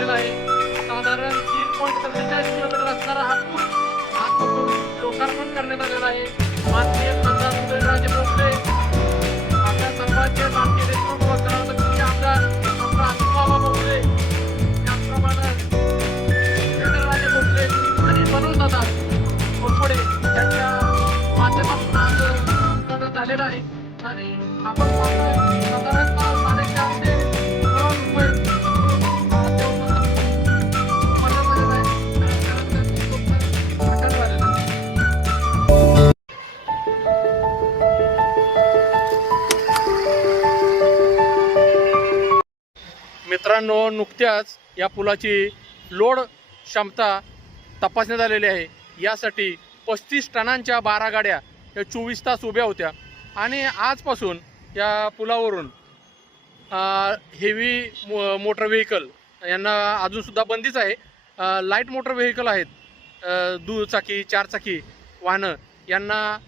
झालेला आहे. साधारण 3.44 किलोमीटर असणारा हा पूल आज लोकार्पण करण्यात आलेला आहे. माननीय खासदार उदयनराजे भोसले, आपल्या सर्वांचे लाडके देशमुख व कराडचे आमदार डॉक्टर आतुलबाबा भोसले, त्याचप्रमाणे उदयनराजे भोसले आणि मनोजदादा घोरपडे यांच्या माध्यमातून आज झालेला आहे. आणि आपण साधारणतः 4.5 ते 6 रुपये मित्रांनो, नुकत्याच या पुलाची लोड क्षमता तपासण्यात आलेली आहे. यासाठी 35 टनांच्या 12 गाड्या या 24 तास उभ्या होत्या आणि आजपासून या पुलावरून हेवी मोटर व्हेकल यांना अजूनसुद्धा बंदीच आहे. लाईट मोटर व्हेकल आहेत, दुचाकी 4 चाकी वाहनं यांना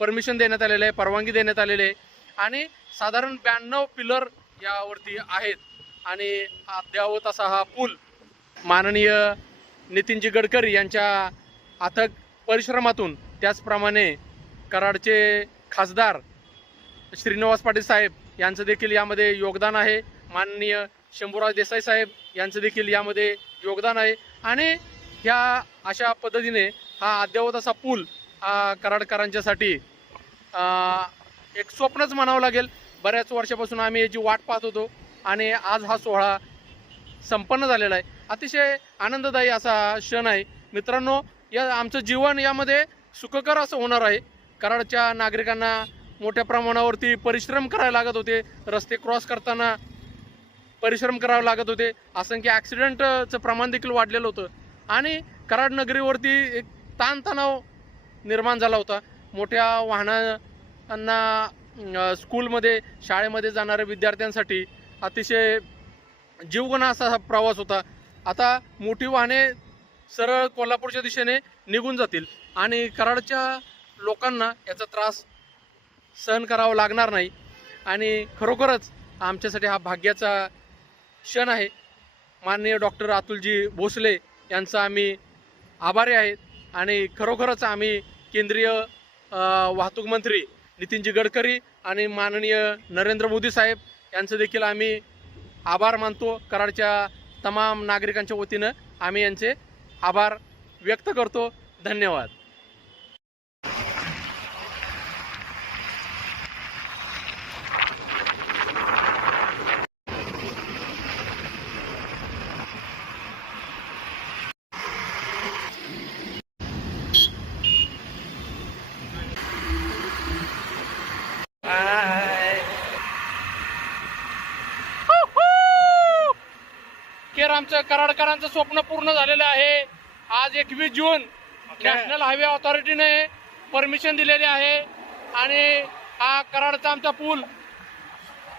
परमिशन देण्यात आलेलं आहे, परवानगी देण्यात आलेली आहे. आणि साधारण 92 पिलर यावरती आहेत. आणि अद्यावत असा हा पूल माननीय नितीनजी गडकरी यांच्या अथक परिश्रमातून, त्याचप्रमाणे कराडचे खासदार श्रीनिवास पाटील साहेब यांचं देखील यामध्ये योगदान आहे. माननीय शंभूराज देसाई साहेब यांचं देखील यामध्ये योगदान आहे. आणि ह्या अशा पद्धतीने हा अद्यावत असा पूल कराडकरांच्यासाठी एक स्वप्नच म्हणावं लागेल. बऱ्याच वर्षापासून आम्ही याची वाट पाहत होतो आणि आज हा सोहळा संपन्न झालेला आहे. अतिशय आनंददायी असा क्षण आहे. मित्रांनो, या आमचं जीवन यामध्ये सुखकर असं होणार आहे. कराडच्या नागरिकांना मोठ्या प्रमाणावरती परिश्रम करायला लागत होते, रस्ते क्रॉस करताना परिश्रम करावे लागत होते, असंख्य ॲक्सिडेंटचं प्रमाण देखील वाढलेलं होतं आणि कराड नगरीवरती एक ताणतणाव निर्माण झाला होता. मोठ्या वाहनांना स्कूलमध्ये शाळेमध्ये जाणाऱ्या विद्यार्थ्यांसाठी अतिशय जीवघेणा असा हा प्रवास होता. आता मोठी वाहने सरळ कोल्हापूरच्या दिशेने निघून जातील आणि कराडच्या लोकांना याचा त्रास सहन करावा लागणार नाही. आणि खरोखरच आमच्यासाठी हा भाग्याचा क्षण आहे. माननीय डॉक्टर अतुलजी भोसले यांचा आम्ही आभारी आहेत. आणि खरोखरच आम्ही केंद्रीय वाहतूक मंत्री नितीनजी गडकरी आणि माननीय नरेंद्र मोदी साहेब यांचं देखील आम्ही आभार मानतो. कराडच्या तमाम नागरिकांच्या वतीनं आम्ही यांचे आभार व्यक्त करतो. धन्यवाद. आमचं कराडकरांचं स्वप्न पूर्ण झालेलं आहे. आज 21 जून नॅशनल हायवे ऑथॉरिटीने परमिशन दिलेली आहे आणि हा कराडचा आमचा पूल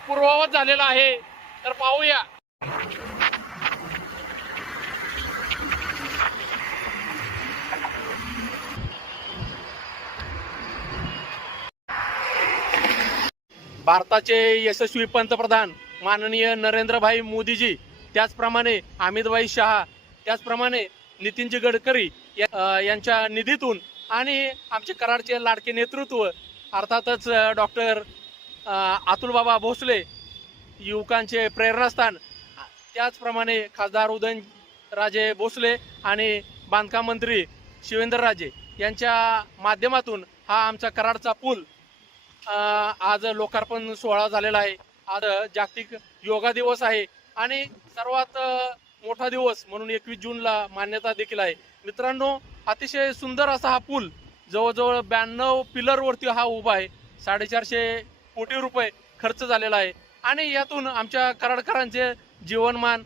पूर्ववत झालेला आहे. तर पाहूया. भारताचे यशस्वी पंतप्रधान माननीय नरेंद्रभाई मोदीजी, त्याचप्रमाणे अमितभाई शहा, त्याचप्रमाणे नितीनजी गडकरी यांच्या निधीतून आणि आमचे कराडचे लाडके नेतृत्व अर्थातच डॉक्टर अतुलबाबा भोसले युवकांचे प्रेरणास्थान, त्याचप्रमाणे खासदार उदयनराजे भोसले आणि बांधकाम मंत्री शिवेंद्रराजे यांच्या माध्यमातून हा आमचा कराडचा पूल आज लोकार्पण सोहळा झालेला आहे. आज जागतिक योगा दिवस आहे आणि सर्वात मोठा दिवस म्हणून 21 जूनला मान्यता देखील आहे. मित्रांनो, अतिशय सुंदर असा हा पूल जवळजवळ 92 पिलरवरती हा उभा आहे. 450 कोटी रुपये खर्च झालेला आहे आणि यातून आमच्या कराडकरांचे जीवनमान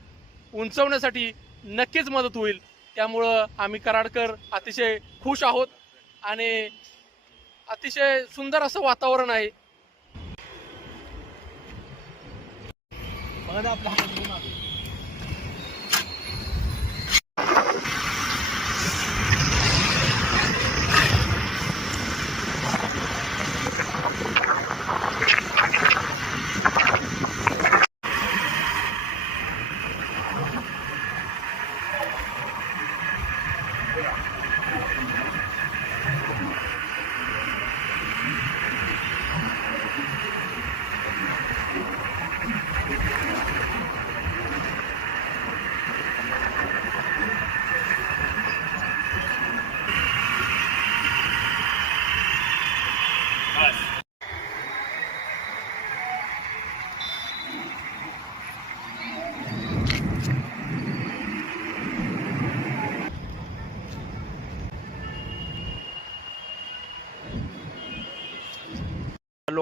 उंचवण्यासाठी नक्कीच मदत होईल. त्यामुळं आम्ही कराडकर अतिशय खुश आहोत आणि अतिशय सुंदर असं वातावरण आहे.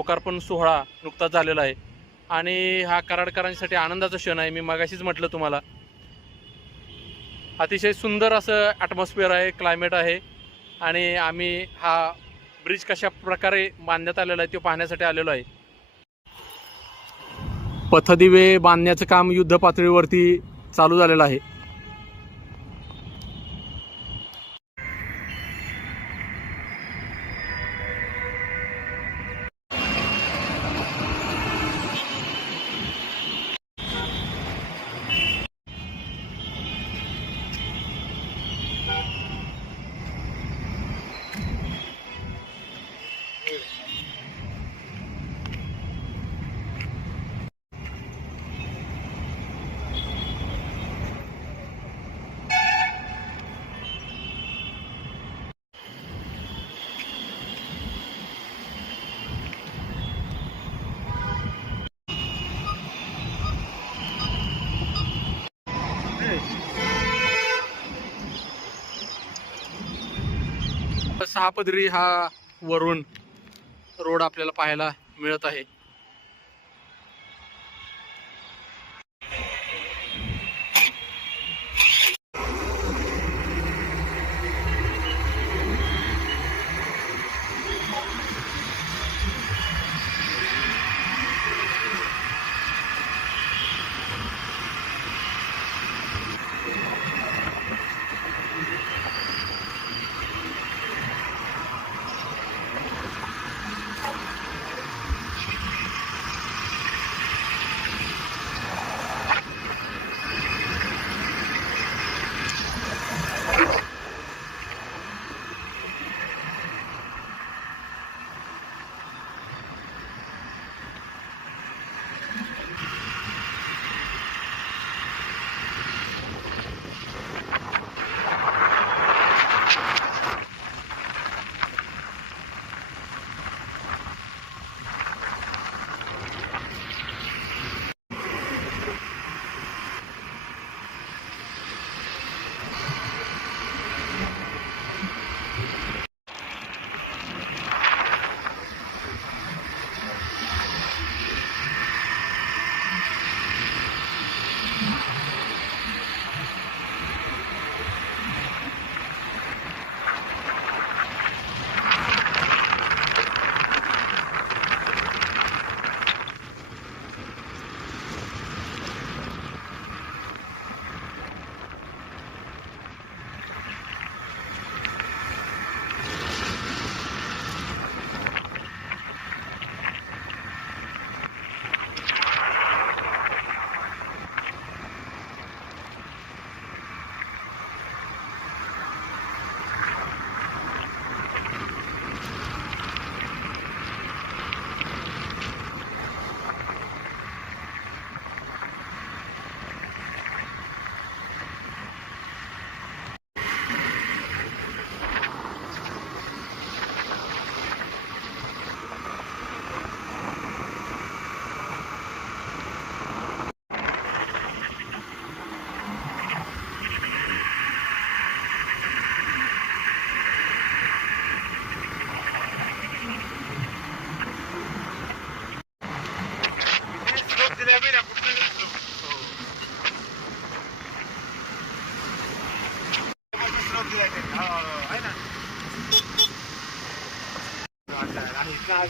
लोकार्पण सोहळा नुकताच झालेला आहे आणि हा कराडकरांसाठी आनंदाचा क्षण आहे. मी मगाशीच म्हटलं तुम्हाला, अतिशय सुंदर असं ॲटमॉस्फिअर आहे, क्लायमेट आहे आणि आम्ही हा ब्रिज कशा प्रकारे बांधण्यात आलेला आहे तो पाहण्यासाठी आलेलो आहे. पथदिवे बांधण्याचं काम युद्ध पातळीवरती चालू झालेलं आहे. सहापदरी हा वरून रोड आपल्याला पाहायला मिळत आहे.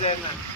आहे ना.